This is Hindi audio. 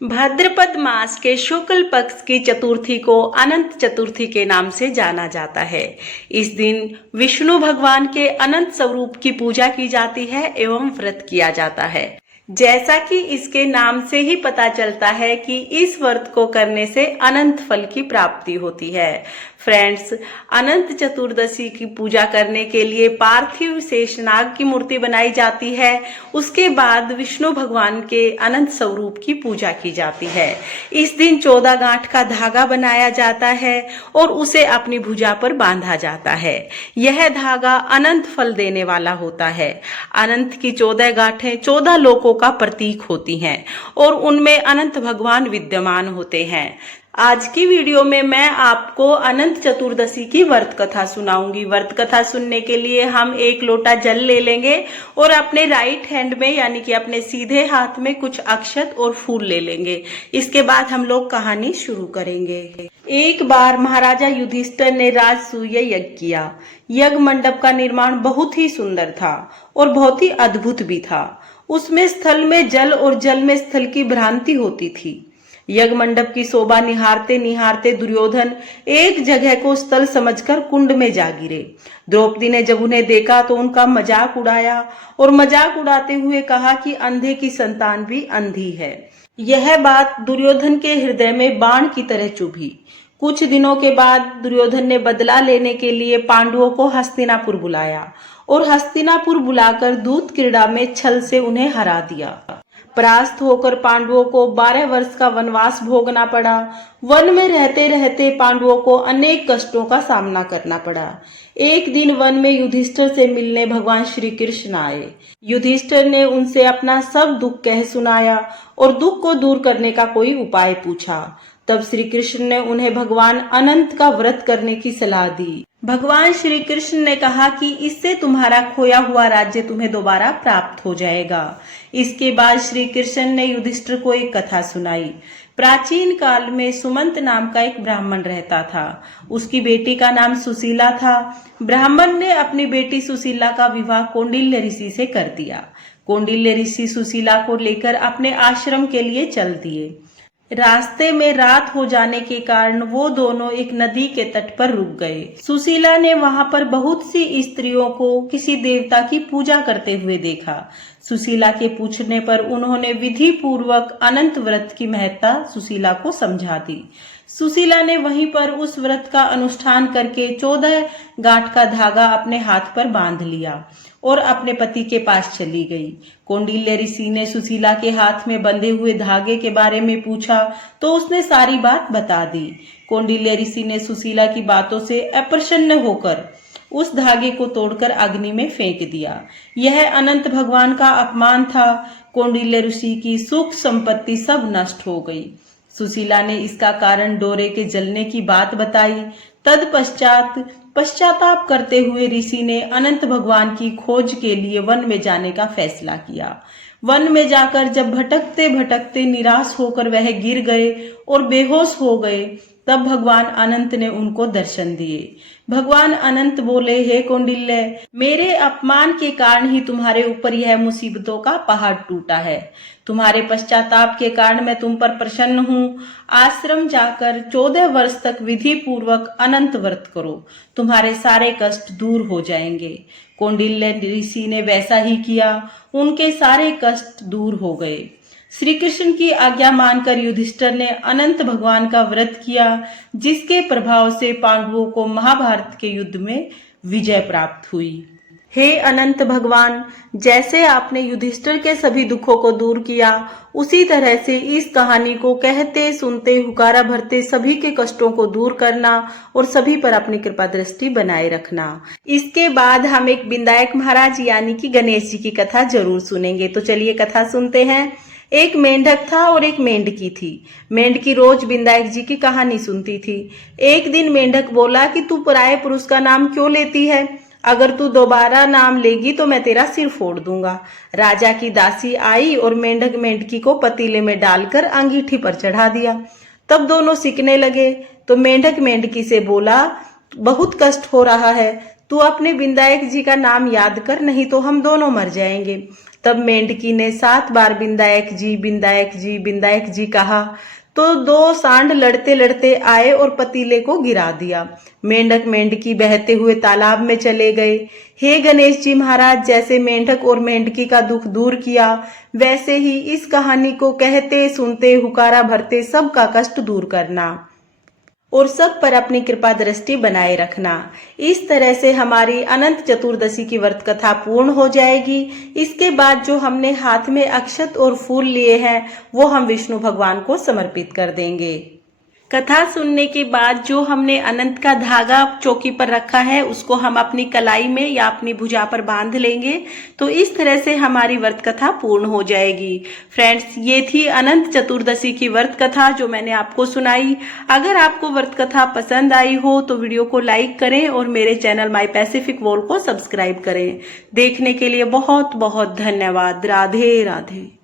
भाद्रपद मास के शुक्ल पक्ष की चतुर्थी को अनंत चतुर्थी के नाम से जाना जाता है। इस दिन विष्णु भगवान के अनंत स्वरूप की पूजा की जाती है एवं व्रत किया जाता है। जैसा कि इसके नाम से ही पता चलता है कि इस व्रत को करने से अनंत फल की प्राप्ति होती है। फ्रेंड्स, अनंत चतुर्दशी की पूजा करने के लिए पार्थिव शेषनाग की मूर्ति बनाई जाती है। उसके बाद विष्णु भगवान के अनंत स्वरूप की पूजा की जाती है। इस दिन 14 गांठ का धागा बनाया जाता है और उसे अपनी भुजा पर बांधा जाता है। यह धागा अनंत फल देने वाला होता है। अनंत की 14 गांठें 14 लोकों का प्रतीक होती हैं और उनमें अनंत भगवान विद्यमान होते हैं। आज की वीडियो में मैं आपको अनंत चतुर्दशी की व्रत कथा सुनाऊंगी। व्रत कथा सुनने के लिए हम 1 लोटा जल ले लेंगे और अपने राइट हैंड में यानी कि अपने सीधे हाथ में कुछ अक्षत और फूल ले लेंगे। इसके बाद हम लोग कहानी शुरू करेंगे। एक बार महाराजा युधिष्ठिर ने राजसूय यज्ञ किया। यज्ञ मंडप का निर्माण बहुत ही सुंदर था और बहुत ही अद्भुत भी था। उसमें स्थल में जल और जल में स्थल की भ्रांति होती थी। यज्ञ मंडप की शोभा निहारते निहारते दुर्योधन एक जगह को स्थल समझकर कुंड में जा गिरे। द्रौपदी ने जब उन्हें देखा तो उनका मजाक उड़ाया और मजाक उड़ाते हुए कहा कि अंधे की संतान भी अंधी है। यह बात दुर्योधन के हृदय में बाण की तरह चुभी। कुछ दिनों के बाद दुर्योधन ने बदला लेने के लिए पांडवों को हस्तिनापुर बुलाया और हस्तिनापुर बुलाकर दूत क्रीड़ा में छल से उन्हें हरा दिया। परास्त होकर पांडवों को 12 वर्ष का वनवास भोगना पड़ा। वन में रहते रहते पांडवों को अनेक कष्टों का सामना करना पड़ा। एक दिन वन में युधिष्ठिर से मिलने भगवान श्री कृष्ण आए। युधिष्ठिर ने उनसे अपना सब दुख कह सुनाया और दुख को दूर करने का कोई उपाय पूछा। तब श्री कृष्ण ने उन्हें भगवान अनंत का व्रत करने की सलाह दी। भगवान श्री कृष्ण ने कहा कि इससे तुम्हारा खोया हुआ राज्य तुम्हें दोबारा प्राप्त हो जाएगा। इसके बाद श्री कृष्ण ने युधिष्ठिर को एक कथा सुनाई। प्राचीन काल में सुमंत नाम का एक ब्राह्मण रहता था। उसकी बेटी का नाम सुशीला था। ब्राह्मण ने अपनी बेटी सुशीला का विवाह कौंडिल्य ऋषि से कर दिया। कौंडिल्य ऋषि सुशीला को लेकर अपने आश्रम के लिए चल दिए। रास्ते में रात हो जाने के कारण वो दोनों एक नदी के तट पर रुक गए। सुशीला ने वहां पर बहुत सी स्त्रियों को किसी देवता की पूजा करते हुए देखा। सुशीला के पूछने पर उन्होंने विधि पूर्वक अनंत व्रत की महत्ता सुशीला को समझा दी। सुशीला ने वहीं पर उस व्रत का अनुष्ठान करके 14 गांठ का धागा अपने हाथ पर बांध लिया और अपने पति के पास चली गई। कौंडिल्य ऋषि ने सुशीला के हाथ में बंधे हुए धागे के बारे में पूछा तो उसने सारी बात बता दी। कौंडिल्य ऋषि ने सुशीला की बातों से अप्रसन्न होकर उस धागे को तोड़कर अग्नि में फेंक दिया। यह अनंत भगवान का अपमान था। कौंडिल्य ऋषि की सुख संपत्ति सब नष्ट हो गई। सुशीला ने इसका कारण डोरे के जलने की बात बताई। तत्पश्चात पश्चाताप करते हुए ऋषि ने अनंत भगवान की खोज के लिए वन में जाने का फैसला किया। वन में जाकर जब भटकते भटकते निराश होकर वह गिर गए और बेहोश हो गए, तब भगवान अनंत ने उनको दर्शन दिए। भगवान अनंत बोले, हे कौंडिल्य, मेरे अपमान के कारण ही तुम्हारे ऊपर यह मुसीबतों का पहाड़ टूटा है। तुम्हारे पश्चाताप के कारण मैं तुम पर प्रसन्न हूँ। आश्रम जाकर 14 वर्ष तक विधि पूर्वक अनंत व्रत करो, तुम्हारे सारे कष्ट दूर हो जाएंगे। कौंडिल्य ऋषि ने वैसा ही किया। उनके सारे कष्ट दूर हो गए। श्री कृष्ण की आज्ञा मानकर युधिष्ठिर ने अनंत भगवान का व्रत किया, जिसके प्रभाव से पांडवों को महाभारत के युद्ध में विजय प्राप्त हुई। हे अनंत भगवान, जैसे आपने युधिष्ठिर के सभी दुखों को दूर किया, उसी तरह से इस कहानी को कहते सुनते हुकारा भरते सभी के कष्टों को दूर करना और सभी पर अपनी कृपा दृष्टि बनाए रखना। इसके बाद हम एक विनायक महाराज यानी कि गणेश जी की कथा जरूर सुनेंगे। तो चलिए कथा सुनते हैं। एक मेंढक था और एक मेंढकी थी। मेंढकी रोज विनायक जी की कहानी सुनती थी। एक दिन मेंढक बोला कि तू पराये पुरुष का नाम क्यों लेती है? अगर तू दोबारा नाम लेगी तो मैं तेरा सिर फोड़ दूंगा। राजा की दासी आई और मेंढक मेंढकी को पतीले में डालकर अंगीठी पर चढ़ा दिया। तब दोनों सीखने लगे तो मेंढक मेंढकी से बोला, बहुत कष्ट हो रहा है, तू अपने विनायक जी का नाम याद कर, नहीं तो हम दोनों मर जाएंगे। तब मेंढकी ने 7 बार बिंदायक जी बिंदायक जी बिंदायक जी कहा तो 2 सांड लड़ते लड़ते आए और पतीले को गिरा दिया। मेंढक मेंढकी बहते हुए तालाब में चले गए। हे गणेश जी महाराज, जैसे मेंढक और मेंढकी का दुख दूर किया, वैसे ही इस कहानी को कहते सुनते हुकारा भरते सबका कष्ट दूर करना और सब पर अपनी कृपा दृष्टि बनाए रखना। इस तरह से हमारी अनंत चतुर्दशी की व्रत कथा पूर्ण हो जाएगी। इसके बाद जो हमने हाथ में अक्षत और फूल लिए हैं वो हम विष्णु भगवान को समर्पित कर देंगे। कथा सुनने के बाद जो हमने अनंत का धागा चौकी पर रखा है उसको हम अपनी कलाई में या अपनी भुजा पर बांध लेंगे। तो इस तरह से हमारी व्रत कथा पूर्ण हो जाएगी। फ्रेंड्स, ये थी अनंत चतुर्दशी की व्रत कथा जो मैंने आपको सुनाई। अगर आपको व्रत कथा पसंद आई हो तो वीडियो को लाइक करें और मेरे चैनल माई पैसिफिक वॉल को सब्सक्राइब करें। देखने के लिए बहुत बहुत धन्यवाद। राधे राधे।